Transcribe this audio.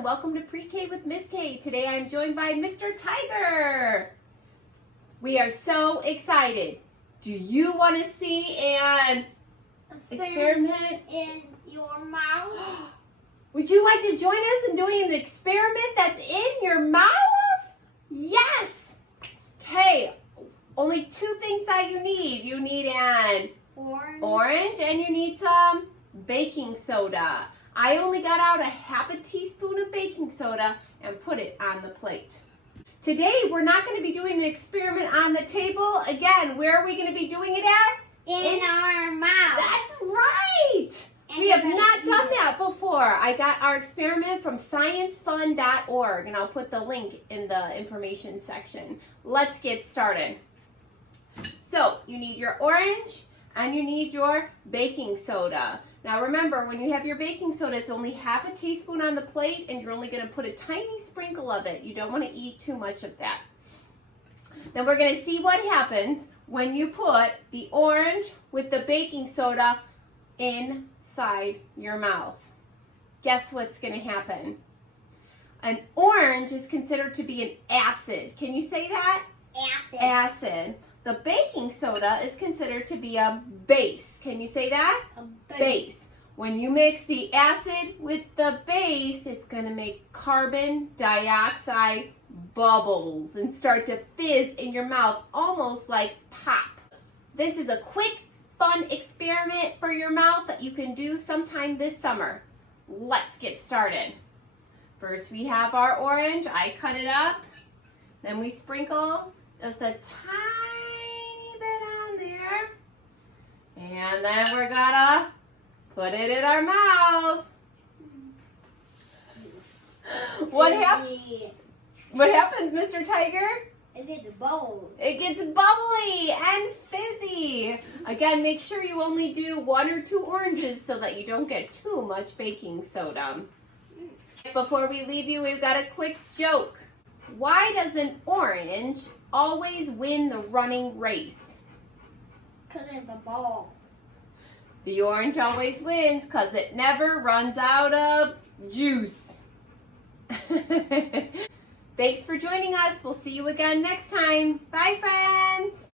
and welcome to Pre-K with Miss K. Today I'm joined by Mr. Tiger. We are so excited. Do you want to see an experiment in your mouth? Would you like to join us in doing an experiment that's in your mouth? Yes! Okay, only two things that you need. You need an orange and you need some baking soda. I only got out a half a teaspoon of baking soda and put it on the plate. Today, we're not going to be doing an experiment on the table. Again, where are we going to be doing it at? In our mouth. That's right! And We have not done that before. I got our experiment from sciencefun.org, and I'll put the link in the information section. Let's get started. So, you need your orange and you need your baking soda. Now remember, when you have your baking soda, it's only half a teaspoon on the plate, and you're only going to put a tiny sprinkle of it. You don't want to eat too much of that. Then we're going to see what happens when you put the orange with the baking soda inside your mouth. Guess what's going to happen? An orange is considered to be an acid. Can you say that? Acid. Acid. The baking soda is considered to be a base. Can you say that? A Base. When you mix the acid with the base, it's going to make carbon dioxide bubbles and start to fizz in your mouth, almost like pop. This is a quick, fun experiment for your mouth that you can do sometime this summer. Let's get started. First, we have our orange. I cut it up. Then we sprinkle just a tiny bit on there. And then we're gonna put it in our mouth. What happens, Mr. Tiger? It gets bubbles. It gets bubbly and fizzy. Again, make sure you only do 1 or 2 oranges so that you don't get too much baking soda. Before we leave you, we've got a quick joke. Why does an orange always win the running race? Because it's a ball. The orange always wins because it never runs out of juice. Thanks for joining us. We'll see you again next time. Bye, friends.